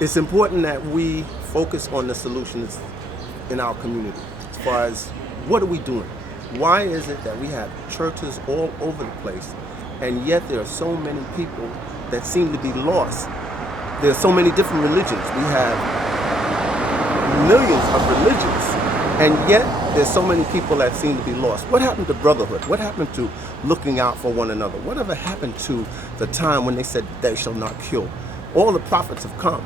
It's important that we focus on the solutions in our community as far as what are we doing? Why is it that we have churches all over the place and yet there are so many people that seem to be lost? There are so many different religions. We have millions of religions, and yet there's so many people that seem to be lost. What happened to brotherhood? What happened to looking out for one another? Whatever happened to the time when they said, "Thou shalt not kill"? All the prophets have come.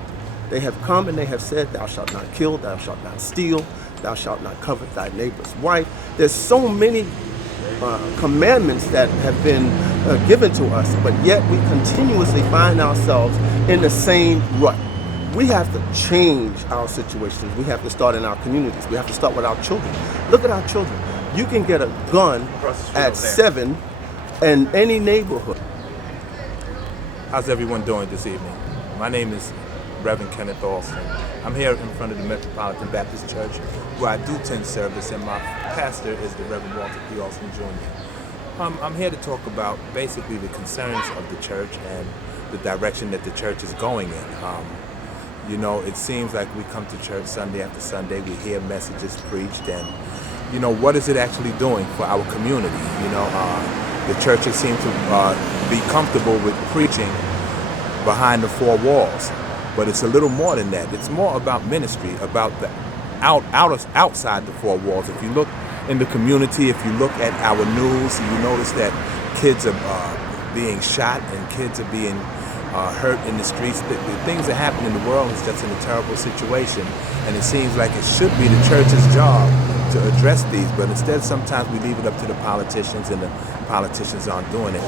They have come and they have said, "Thou shalt not kill, thou shalt not steal, thou shalt not covet thy neighbor's wife." There's so many commandments that have been given to us, but yet we continuously find ourselves in the same rut. We have to change our situations. We have to start in our communities. We have to start with our children. Look at our children. You can get a gun at 7 in any neighborhood. How's everyone doing this evening? My name is Reverend Kenneth Alston. I'm here in front of the Metropolitan Baptist Church where I do attend service, and my pastor is the Reverend Walter P. Alston Jr. I'm here to talk about basically the concerns of the church and the direction that the church is going in. You know, it seems like we come to church Sunday after Sunday, we hear messages preached, and, you know, what is it actually doing for our community? You know, the churches seem to be comfortable with preaching behind the four walls, but it's a little more than that. It's more about ministry, about the outside the four walls. If you look in the community, if you look at our news, you notice that kids are being shot and kids are being hurt in the streets. The things that happen in the world is just in a terrible situation, and it seems like it should be the church's job to address these, but instead sometimes we leave it up to the politicians, and the politicians aren't doing it.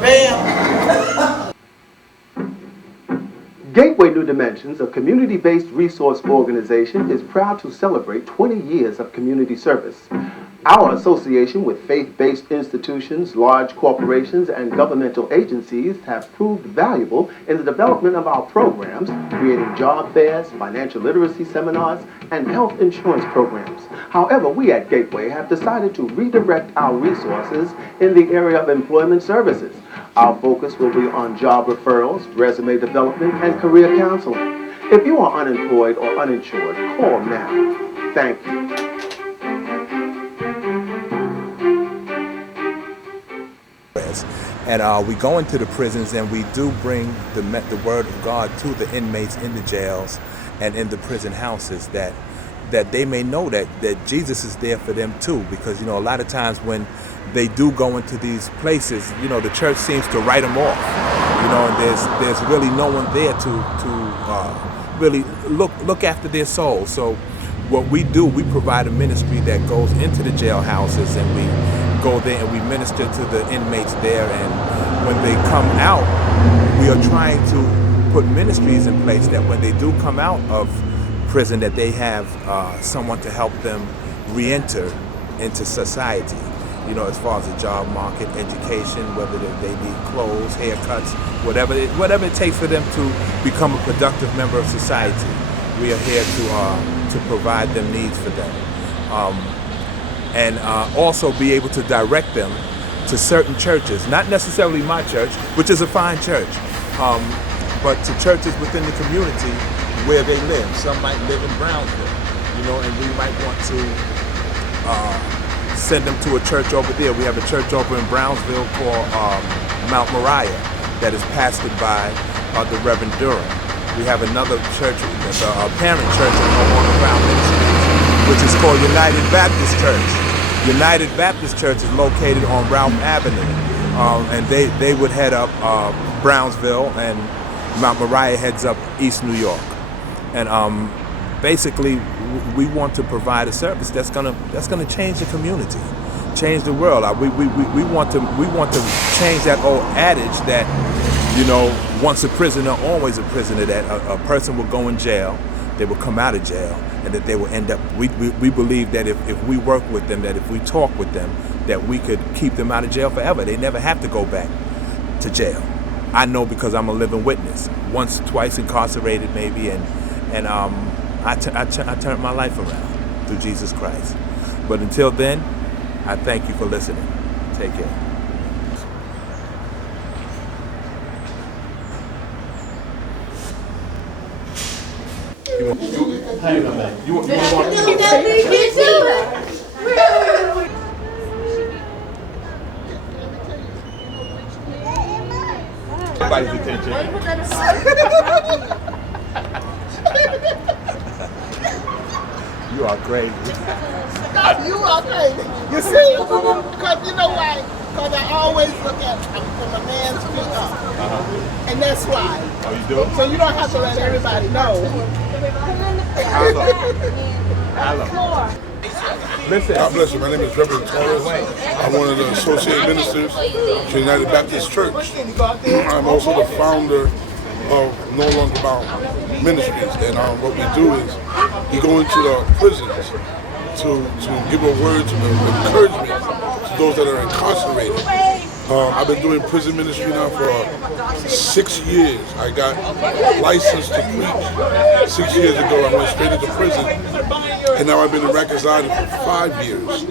Bam! Gateway New Dimensions, a community-based resource organization, is proud to celebrate 20 years of community service. Our association with faith-based institutions, large corporations, and governmental agencies have proved valuable in the development of our programs, creating job fairs, financial literacy seminars, and health insurance programs. However, we at Gateway have decided to redirect our resources in the area of employment services. Our focus will be on job referrals, resume development, and career counseling. If you are unemployed or uninsured, call now. Thank you. And we go into the prisons and we do bring the word of God to the inmates in the jails and in the prison houses, that they may know that Jesus is there for them too. Because, you know, a lot of times when they do go into these places, you know, the church seems to write them off. You know, and there's really no one there to really look after their souls. So what we do, we provide a ministry that goes into the jailhouses, and we go there and we minister to the inmates there, and when they come out, we are trying to put ministries in place that when they do come out of prison, that they have someone to help them re-enter into society. You know, as far as the job market, education, whether they need clothes, haircuts, whatever it takes for them to become a productive member of society. We are here to provide them needs for them. And also be able to direct them to certain churches, not necessarily my church, which is a fine church, but to churches within the community where they live. Some might live in Brownsville, you know, and we might want to send them to a church over there. We have a church over in Brownsville called Mount Moriah that is pastored by the Reverend Durham. We have another church, a parent church on Crown Ministries, which is called United Baptist Church. United Baptist Church is located on Ralph Avenue, and they would head up Brownsville, and Mount Moriah heads up East New York. And basically, we want to provide a service that's gonna change the community, change the world. We want to change that old adage that, you know, once a prisoner, always a prisoner. That a person will go in jail, they will come out of jail, and that they will end up. We believe that if we work with them, that if we talk with them, that we could keep them out of jail forever. They never have to go back to jail. I know because I'm a living witness. Once, twice incarcerated, maybe, and I turned my life around through Jesus Christ. But until then, I thank you for listening. Take care. Everybody's attention. You are crazy. You are crazy. You see? Because you know why? Because I always look at from a man's feet up. And that's why. Oh, you do? So you don't have to let everybody know. Hello. Listen. God bless you. My name is Reverend Torres. I'm one of the associate ministers to United Baptist Church. I'm also the founder of No Longer Bound Ministries. And what we do is we go into the prisons to give a word to them, encouragement to those that are incarcerated. I've been doing prison ministry now for 6 years. I got licensed to preach 6 years ago. I went straight into prison, and now I've been in Rikers Island for 5 years.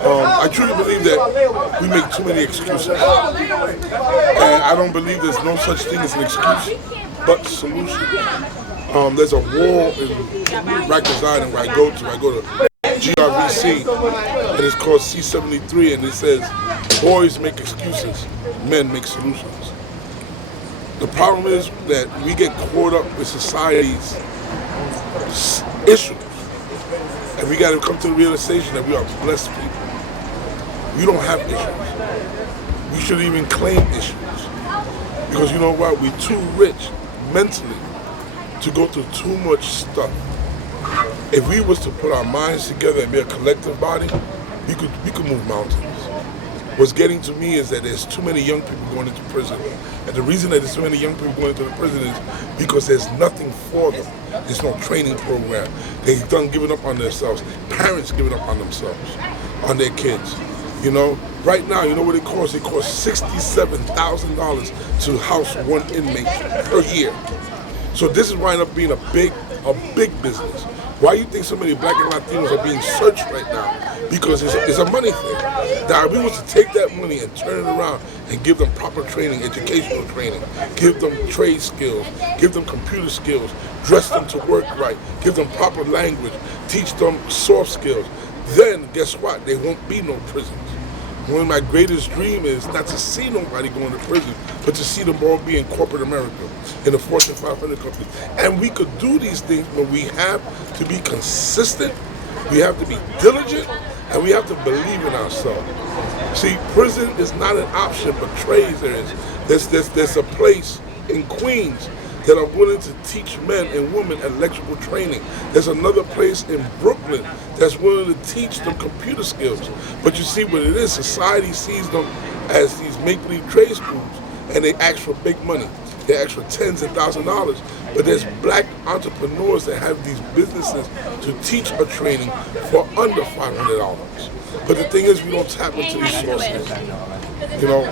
I truly believe that we make too many excuses, and I don't believe there's no such thing as an excuse, but solution. There's a wall in Rikers Island where I go to GRVC, and it's called C73, and it says, boys make excuses, men make solutions. The problem is that we get caught up with society's issues, and we got to come to the realization that we are blessed people. We don't have issues. We shouldn't even claim issues, because you know what? We're too rich mentally to go through too much stuff. If we was to put our minds together and be a collective body, we could move mountains. What's getting to me is that there's too many young people going into prison. And the reason that there's so many young people going into the prison is because there's nothing for them. There's no training program. They've done giving up on themselves. Parents giving up on themselves, on their kids. You know, right now, you know what it costs? It costs $67,000 to house one inmate per year. So this is winding up being a big business. Why do you think so many black and Latinos are being searched right now? Because it's a money thing. Now, if we was to take that money and turn it around and give them proper training, educational training, give them trade skills, give them computer skills, dress them to work right, give them proper language, teach them soft skills, then guess what? There won't be no prisons. One of my greatest dreams is not to see nobody going to prison, but to see them all be in corporate America, in the Fortune 500 companies. And we could do these things, but we have to be consistent, we have to be diligent, and we have to believe in ourselves. See, prison is not an option, but trades there is. There's a place in Queens that are willing to teach men and women electrical training. There's another place in Brooklyn that's willing to teach them computer skills. But you see what it is, society sees them as these make-believe trade schools, and they ask for big money. They ask for tens of thousands of dollars. But there's black entrepreneurs that have these businesses to teach a training for under $500. But the thing is, we don't tap into these sources. You know,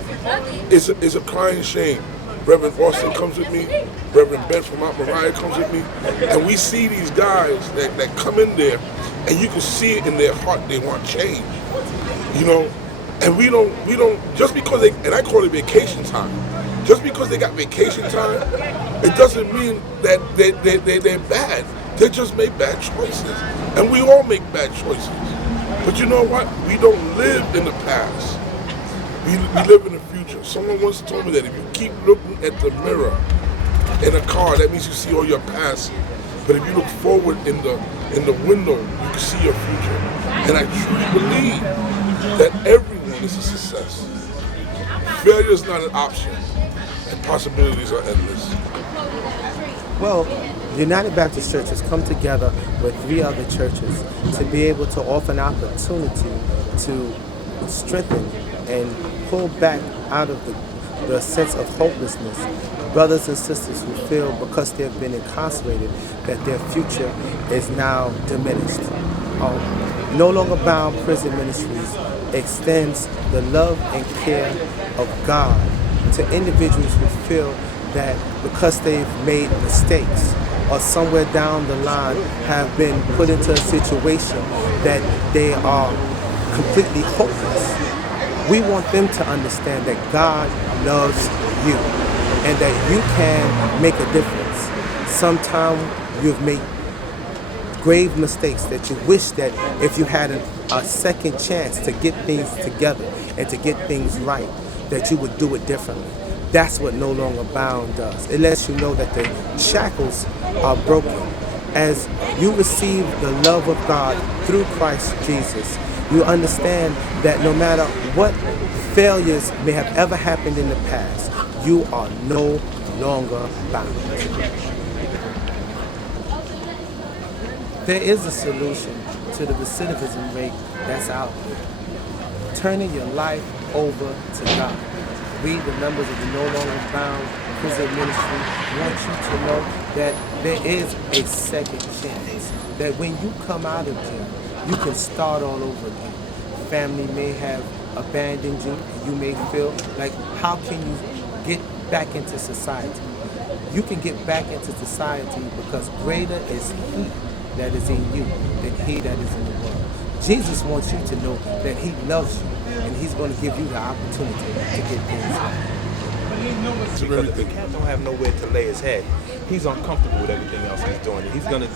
it's a crying shame. Reverend Austin comes with me, Reverend Ben from Mount Moriah comes with me, and we see these guys that come in there, and you can see it in their heart, they want change, you know, and we don't, just because and I call it vacation time, just because they got vacation time, it doesn't mean that they're bad, they just make bad choices, and we all make bad choices, but you know what, we don't live in the past. We live in the future. Someone once told me that if you keep looking at the mirror in a car, that means you see all your past. But if you look forward in the window, you can see your future. And I truly believe that everyone is a success. Failure is not an option, and possibilities are endless. Well, the United Baptist Church has come together with 3 other churches to be able to offer an opportunity to strengthen and pull back out of the sense of hopelessness brothers and sisters who feel because they've been incarcerated that their future is now diminished. No Longer Bound Prison Ministries extends the love and care of God to individuals who feel that because they've made mistakes or somewhere down the line have been put into a situation that they are completely hopeless. We want them to understand that God loves you and that you can make a difference. Sometimes you've made grave mistakes that you wish that if you had a second chance to get things together and to get things right, that you would do it differently. That's what No Longer Bound does. It lets you know that the shackles are broken. As you receive the love of God through Christ Jesus, you understand that no matter what failures may have ever happened in the past, you are no longer bound. There is a solution to the recidivism rate that's out there. Turning your life over to God. We, the members of the No Longer Bound Prison Ministry, want you to know that there is a second chance. That when you come out of jail, you can start all over again. Family may have abandoned you. You may feel like, how can you get back into society? You can get back into society because greater is He that is in you than he that is in the world. Jesus wants you to know that He loves you, and He's going to give you the opportunity to get things right. Because if the cat don't have nowhere to lay his head, he's uncomfortable with everything else he's doing. He's going to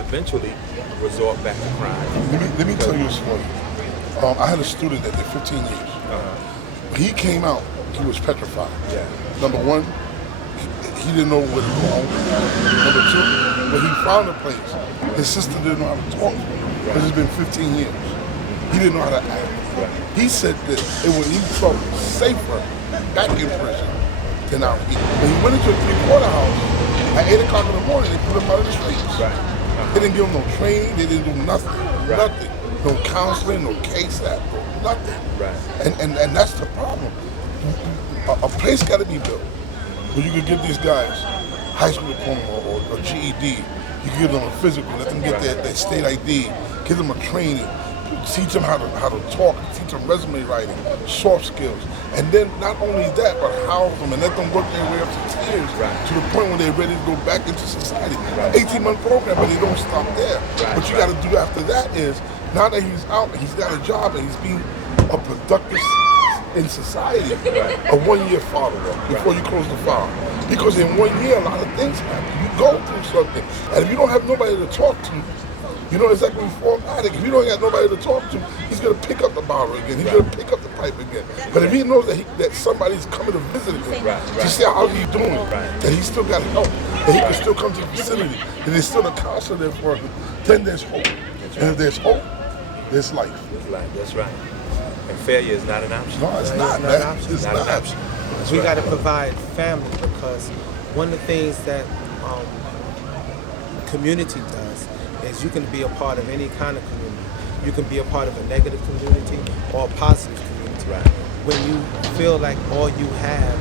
eventually resort back to crime. Let me tell you a story. I had a student that did 15 years. When he came out, he was petrified. Yeah. Number one, he didn't know where to go home. Number two, when he found a place, his sister didn't know how to talk to him because it's been 15 years. He didn't know how to act. He said that he felt safer back in prison than out here. When he went into a three-quarter house, at 8 o'clock in the morning, they put him out of the streets. They didn't give him no training, they didn't do nothing. Nothing. No counseling, no case app, nothing. And that's the problem. A place got to be built where you can give these guys high school diploma or GED. You can give them a physical, let them get their state ID, give them a training, teach them how to talk, teach them resume writing, soft skills. And then not only that, but house them and let them work their way up to tears to the point when they're ready to go back into society. 18-month program, but they don't stop there. What you got to do after that is, now that he's out, he's got a job and he's being a productive in society, a one-year follow-up before you close the file. Because in 1 year, a lot of things happen. You go through something. And if you don't have nobody to talk to, you know exactly when you fall addict. If you don't have nobody to talk to, he's going to pick up the bottle again. He's going to pick up the pipe again. But if he knows that somebody's coming to visit him to see how he's doing, that he's still got help, that he can still come to the facility, and there's still a counselor there for him, then there's hope. And if there's hope, there's life. That's right. And failure is not an option. No, it's not, an man. option. It's not not. an option. We got to provide family, because one of the things that community does is you can be a part of any kind of community. You can be a part of a negative community or a positive community. When you feel like all you have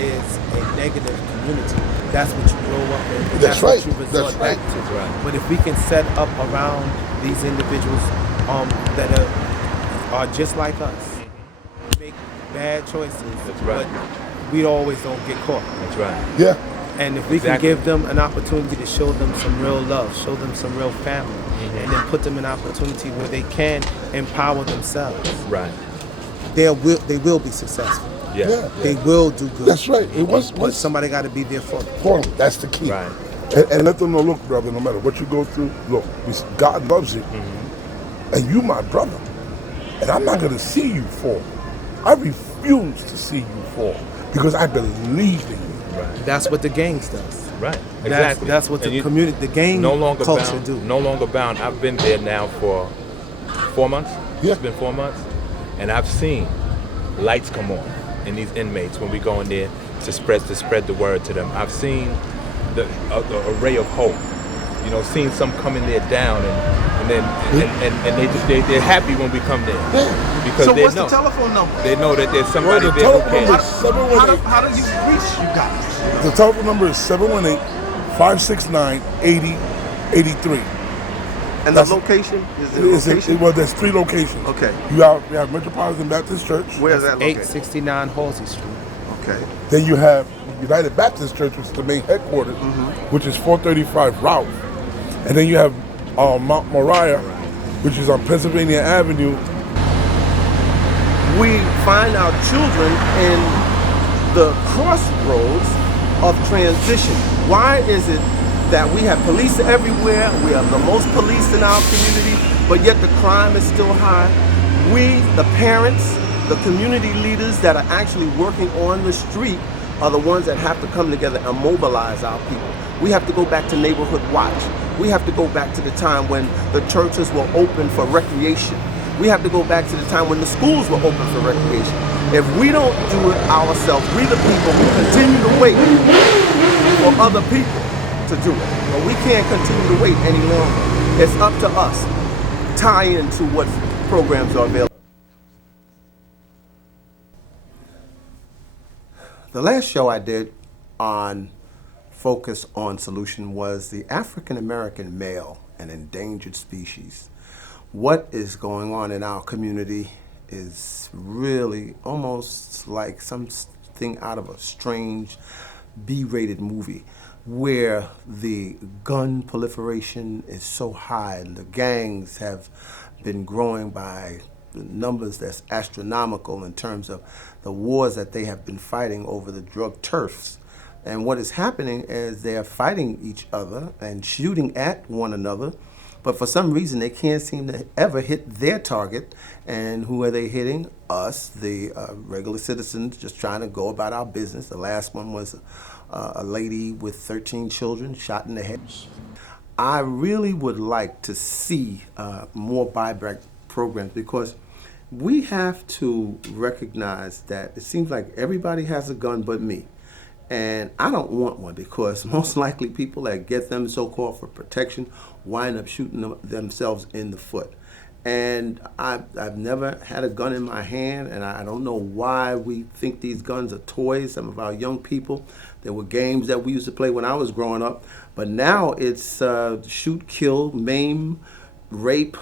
is a negative community, that's what you grow up in. That's right. what you resort back to. But if we can set up around these individuals that are just like us, make bad choices, but we always don't get caught. That's right. Yeah. And if we can give them an opportunity to show them some real love, show them some real family, and then put them in an opportunity where they can empower themselves, they will be successful. Yeah. They will do good. That's right. But somebody got to be there for them. For them. That's the key. And let them know, look, brother, no matter what you go through, look, God loves you. And you my brother. And I'm not going to see you fall. I refuse to see you fall because I believe in you. That's what the gangs does. Exactly. That's what the community, the gang culture bound, do. No Longer Bound. I've been there now for 4 months. Yeah. It's been 4 months. And I've seen lights come on in these inmates when we go in there to spread the word to them. I've seen the array of hope. You know, seeing some come in there down and they're happy when we come there. Because So they what's know, the telephone number? they know that there's somebody the there who telephone number cares. is 718. How do you reach you guys? The telephone number is 718-569-8083. And That's- the location is the location. Well, there's 3 locations. Okay. You have Metropolitan Baptist Church. Where's that located? 869 Halsey Street. Okay. Then you have United Baptist Church, which is the main headquarters, which is 435 Route. And then you have Mount Moriah, which is on Pennsylvania Avenue. We find our children in the crossroads of transition. Why is it that we have police everywhere. We have the most police in our community, but yet the crime is still high. We, the parents, the community leaders that are actually working on the street are the ones that have to come together and mobilize our people. We have to go back to Neighborhood Watch. We have to go back to the time when the churches were open for recreation. We have to go back to the time when the schools were open for recreation. If we don't do it ourselves, we the people will continue to wait for other people to do it. But we can't continue to wait any longer. It's up to us. Tie into what programs are available. The last show I did on Focus on Solution was the African American male, an endangered species. What is going on in our community is really almost like something out of a strange B-rated movie where the gun proliferation is so high and the gangs have been growing by numbers that's astronomical in terms of the wars that they have been fighting over the drug turfs. And what is happening is they are fighting each other and shooting at one another, but for some reason they can't seem to ever hit their target. And who are they hitting? Us, the regular citizens, just trying to go about our business. The last one was a lady with 13 children shot in the head. I really would like to see more buyback programs, because we have to recognize that it seems like everybody has a gun but me. And I don't want one, because most likely people that get them so-called for protection wind up shooting themselves in the foot. And I've never had a gun in my hand, and I don't know why we think these guns are toys. Some of our young people, there were games that we used to play when I was growing up, but now it's shoot, kill, maim, rape,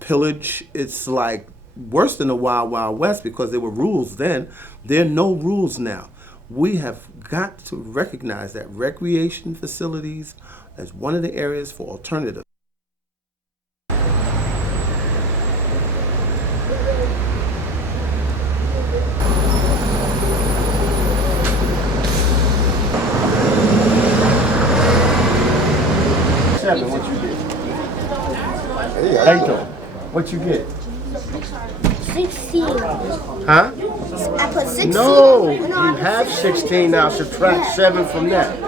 pillage. It's like worse than the Wild Wild West, because there were rules then. There are no rules now. We have got to recognize that recreation facilities is one of the areas for alternatives. What you get? Hey, how you doing? What you get? 16. Huh? I put 16. No, you have 16 now. Subtract 7 from that.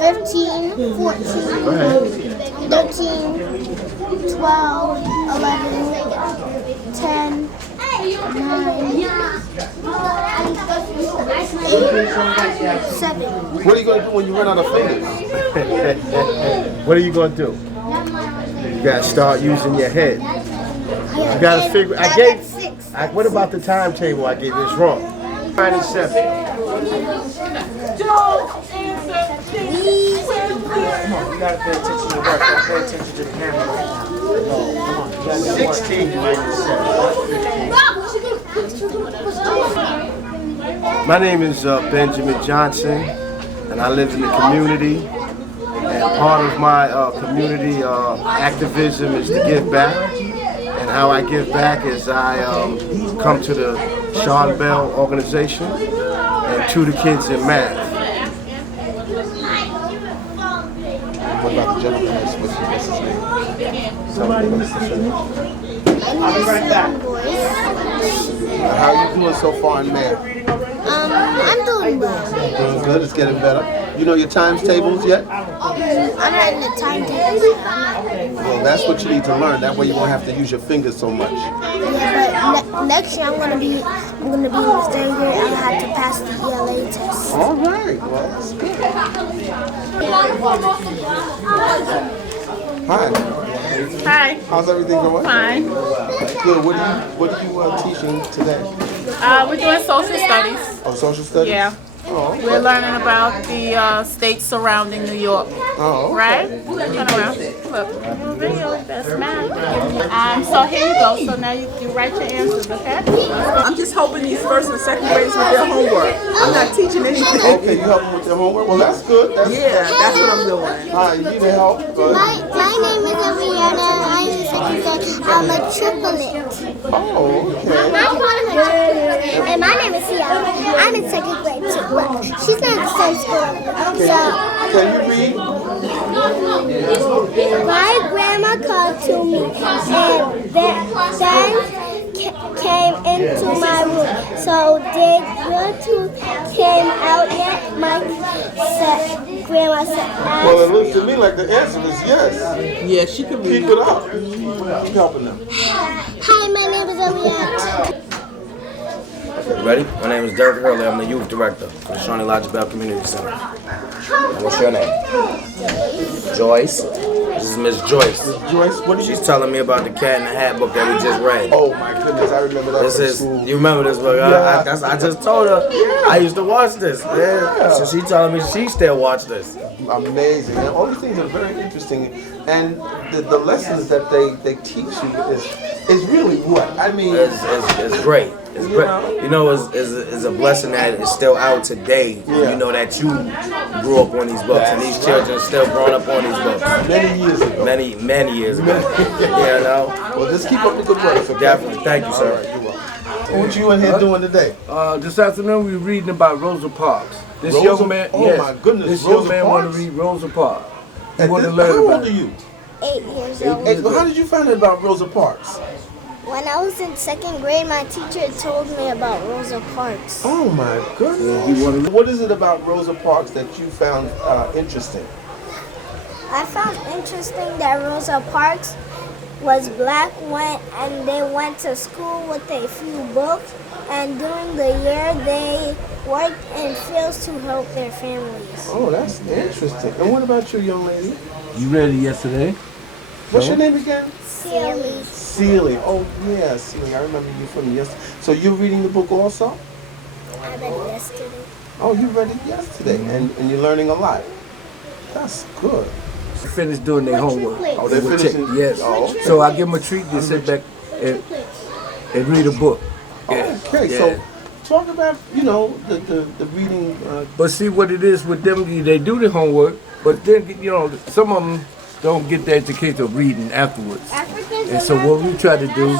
15, 14, 13, 12, 11, 10, 9, 7. What are you going to do when you run out of fingers? What are you going to do? You got to start using your head. You got to figure. I gave. 6. What about the timetable? I gave this wrong. 9 and 7. Come on, you got to pay attention to work. Don't pay attention to the camera right now. Come on, 16 minus 7. My name is Benjamin Johnson, and I live in the community. And part of my community activism is to give back. And how I give back is I come to the Sean Bell organization and tutor kids in math. What about the gentleman? What's his name? Somebody what's his name? I'll be right back. How are you doing so far in math? I'm doing well. Doing good. It's getting better. You know your times tables yet? I'm not in the timetable yet. Well, that's what you need to learn. That way you won't have to use your fingers so much. Yeah, but next year I'm gonna be in the 3rd grade. I'm gonna have to pass the ELA test. All right. Well, that's good. Hi. Hi. How's everything going? Fine. Good. What are you teaching today? We're doing social studies. Oh, social studies? Yeah. Oh, okay. We're learning about the states surrounding New York. Oh, okay. Right? Turn around. Look. Video, that's math. So here you go. So now you write your answers, okay? I'm just helping these 1st and 2nd graders with their homework. I'm not teaching anything. Okay, you help them with their homework? Well, that's good. Yeah, that's what I'm doing. Hi, you need help? My name is Ariana. I'm in 2nd because I'm a triplet. Oh, okay. And my name is Sia. I'm in second grade too, but she's not in the same school. So Can you read? my grandma called to me, and then came into my room. So did your two came out yet? My grandma said, Well, it looks to me like the answer is yes. Yeah, she can read. Keep it up. Keep helping them. hi, my name is Eliette. Ready? My name is Derek Hurley. I'm the youth director for the Shawnee Elijah Bell Community Center. And what's your name? Joyce. This is Miss Joyce. Joyce, what did you? She's telling me about the Cat in the Hat book that we just read. Oh my goodness, I remember that. This from is, school. you remember this book? Yeah. I just told her I used to watch this. Yeah. So she telling me she still watch this. Amazing. And all these things are very interesting. And the lessons that they teach you is really what? I mean, It's great. It's great. You know, it's a blessing that it's still out today. Yeah. You know that you grew up on these books, and these children still growing up on these books. many years ago. Many years ago. You know? Well, just keep up the good work. Okay? Definitely. Thank you, sir. All right, you're welcome. What you in here doing today? This afternoon we were reading about Rosa Parks. This Rosa- young man, oh yes, my goodness, this Rosa young man wanted Parks? to read Rosa Parks. He And wanted this, to learn how about old are it. you? 8 years old. Hey, how did you find out about Rosa Parks? When I was in second grade, my teacher told me about Rosa Parks. Oh my goodness. What is it about Rosa Parks that you found interesting? I found interesting that Rosa Parks was black and they went to school with a few books, and during the year they worked in fields to help their families. Oh, that's interesting. And what about you, young lady? You read it yesterday? What's your name again? Silly. Celie. Oh yeah, Celie. I remember you from yesterday. So you're reading the book also? I read it yesterday. Oh, you read it yesterday, and you're learning a lot. That's good. They finished doing their homework. Oh, they're They were finishing. Yes. Oh, okay. So I give them a treat to sit back and read a book. Okay, Yeah. so talk about the reading. But see what it is with them, they do the homework, but then some of them don't get the education of reading afterwards. And so what we try to do,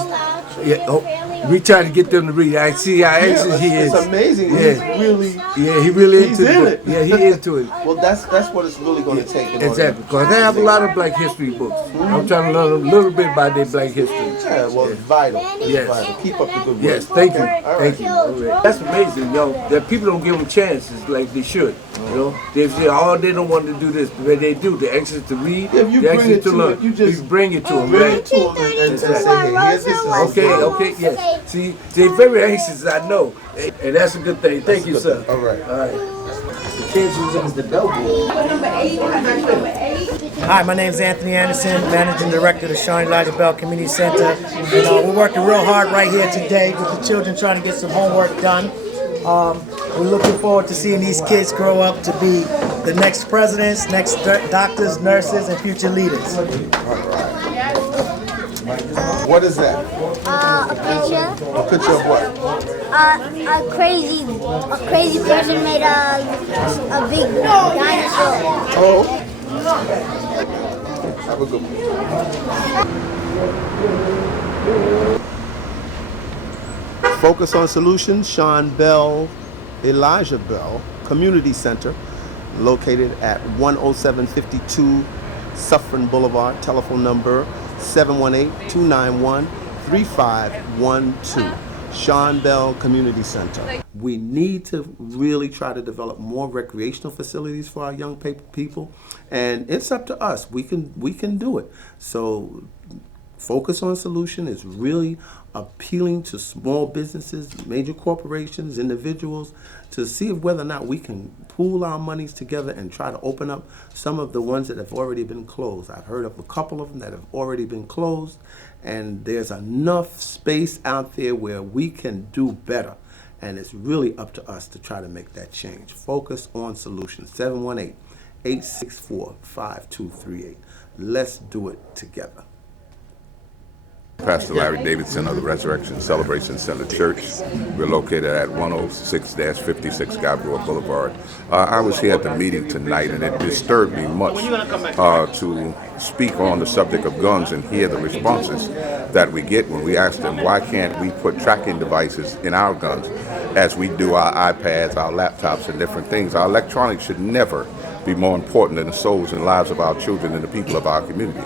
we try to get them to read. I see how anxious he is. It's amazing. Yeah. He's really. Yeah, he really He's into in it. it. Yeah, he into it. Well, that's what it's really going to take. in order Exactly, to- because they have a lot of Black history books. I'm trying to learn a little bit about their Black history. Yeah, well, it's vital. It's Yes. vital. Keep up the good work. Yes, thank you, Okay? All thank right. you. All right. That's amazing, that people don't give them chances like they should. They say, oh, they don't want to do this, but they do. They're anxious to read. If you they're bring anxious it to learn. it, you just bring it to them, bring right? it to them and say, hey, here's this. Okay, yes. See, they're very anxious, I know. And that's a good thing. Thank you, sir. All right. All right. The kids use it as the bellboy. Hi, my name is Anthony Anderson, Managing Director of the Shawnee Elijah Bell Community Center. And, we're working real hard right here today with the children trying to get some homework done. We're looking forward to seeing these kids grow up to be the next presidents, next doctors, nurses, and future leaders. What is that? A picture. A picture of what? A crazy person made a big dinosaur. Oh. Have a good one. Focus on Solutions, Sean Bell, Elijah Bell Community Center, located at 10752 Suffern Boulevard. Telephone number 718-291-3512. Sean Bell Community Center. We need to really try to develop more recreational facilities for our young people, and it's up to us. We can do it. So Focus on Solution is really appealing to small businesses, major corporations, individuals, to see whether or not we can pool our monies together and try to open up some of the ones that have already been closed. I've heard of a couple of them that have already been closed, and there's enough space out there where we can do better. And it's really up to us to try to make that change. Focus on Solutions, 718-864-5238. Let's do it together. Pastor Larry Davidson of the Resurrection Celebration Center Church. We're located at 106-56 Gabriel Boulevard. I was here at the meeting tonight, and it disturbed me much to speak on the subject of guns and hear the responses that we get when we ask them, why can't we put tracking devices in our guns as we do our iPads, our laptops, and different things. Our electronics should never be more important than the souls and lives of our children and the people of our community.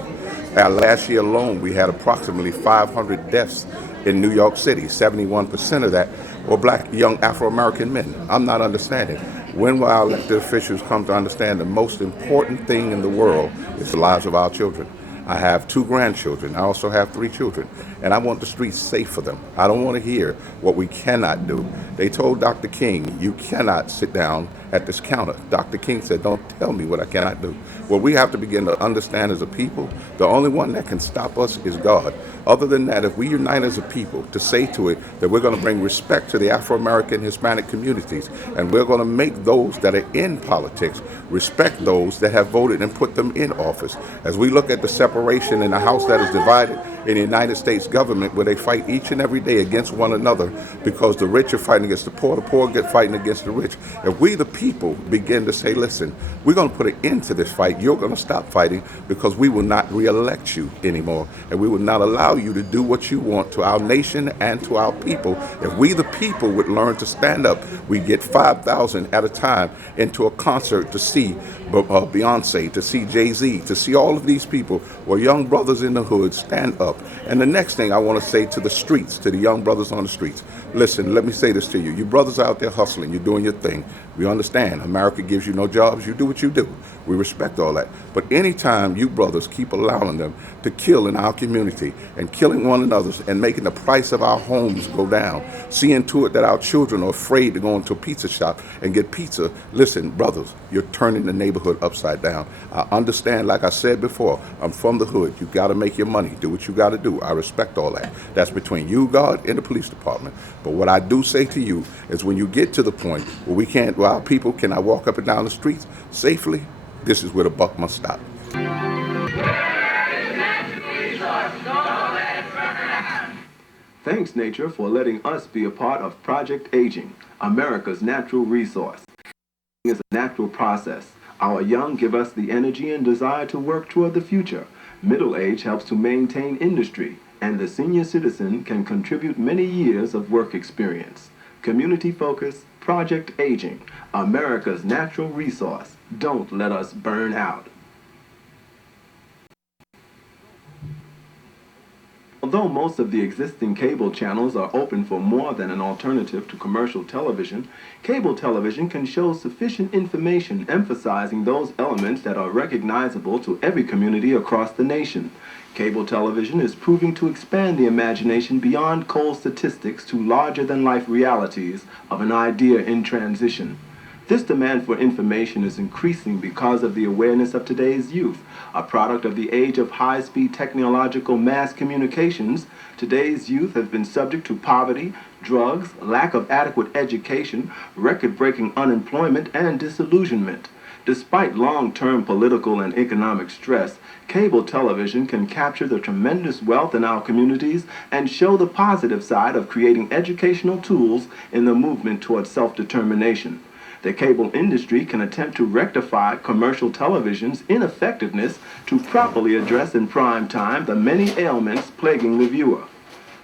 Last year alone, we had approximately 500 deaths in New York City. 71% of that were black young Afro-American men. I'm not understanding. When will our elected officials come to understand the most important thing in the world is the lives of our children? I have 2 grandchildren. I also have 3 children. And I want the streets safe for them. I don't want to hear what we cannot do. They told Dr. King, you cannot sit down at this counter. Dr. King said, don't tell me what I cannot do. What we have to begin to understand as a people, the only one that can stop us is God. Other than that, if we unite as a people to say to it that we're going to bring respect to the Afro-American Hispanic communities, and we're going to make those that are in politics respect those that have voted and put them in office. As we look at the separation in the house that is divided in the United States government, where they fight each and every day against one another because the rich are fighting against the poor get fighting against the rich. If we the people begin to say, listen, we're going to put an end to this fight, you're going to stop fighting because we will not re-elect you anymore, and we will not allow you to do what you want to our nation and to our people. If we the people would learn to stand up, we get 5,000 at a time into a concert to see Beyonce, to see Jay-Z, to see all of these people where young brothers in the hood stand up. And the next thing I want to say to the streets, to the young brothers on the streets, listen, let me say this to you. You brothers out there hustling, you're doing your thing. We understand America gives you no jobs, you do what you do. We respect all that. But anytime you brothers keep allowing them to kill in our community and killing one another and making the price of our homes go down, seeing to it that our children are afraid to go into a pizza shop and get pizza, listen, brothers, you're turning the neighborhood upside down. I understand, like I said before, I'm from the hood. You got to make your money. Do what you got to do. I respect all that. That's between you, God, and the police department. But what I do say to you is when you get to the point where our people cannot walk up and down the streets safely, this is where the buck must stop. Thanks, nature, for letting us be a part of Project Aging, America's natural resource. Aging is a natural process. Our young give us the energy and desire to work toward the future. Middle age helps to maintain industry, and the senior citizen can contribute many years of work experience. Community focus, Project Aging, America's natural resource. Don't let us burn out. Although most of the existing cable channels are open for more than an alternative to commercial television, cable television can show sufficient information emphasizing those elements that are recognizable to every community across the nation. Cable television is proving to expand the imagination beyond cold statistics to larger-than-life realities of an idea in transition. This demand for information is increasing because of the awareness of today's youth. A product of the age of high-speed technological mass communications, today's youth has been subject to poverty, drugs, lack of adequate education, record-breaking unemployment, and disillusionment. Despite long-term political and economic stress, cable television can capture the tremendous wealth in our communities and show the positive side of creating educational tools in the movement towards self-determination. The cable industry can attempt to rectify commercial television's ineffectiveness to properly address in prime time the many ailments plaguing the viewer.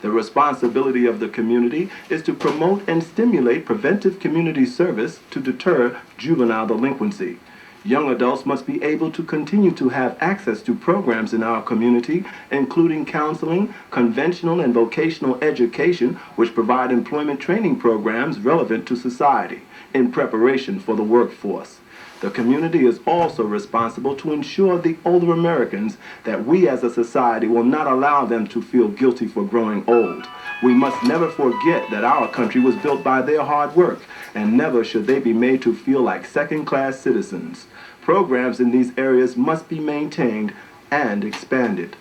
The responsibility of the community is to promote and stimulate preventive community service to deter juvenile delinquency. Young adults must be able to continue to have access to programs in our community, including counseling, conventional and vocational education, which provide employment training programs relevant to society in preparation for the workforce. The community is also responsible to ensure the older Americans that we as a society will not allow them to feel guilty for growing old. We must never forget that our country was built by their hard work, and never should they be made to feel like second-class citizens. Programs in these areas must be maintained and expanded.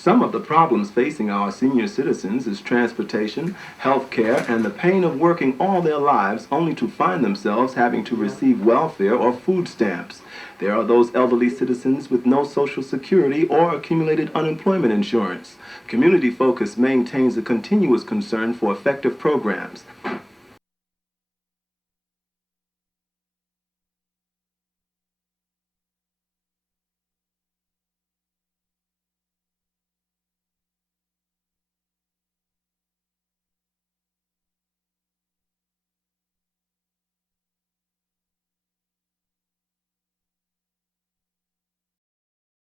Some of the problems facing our senior citizens is transportation, health care, and the pain of working all their lives only to find themselves having to receive welfare or food stamps. There are those elderly citizens with no Social Security or accumulated unemployment insurance. Community Focus maintains a continuous concern for effective programs.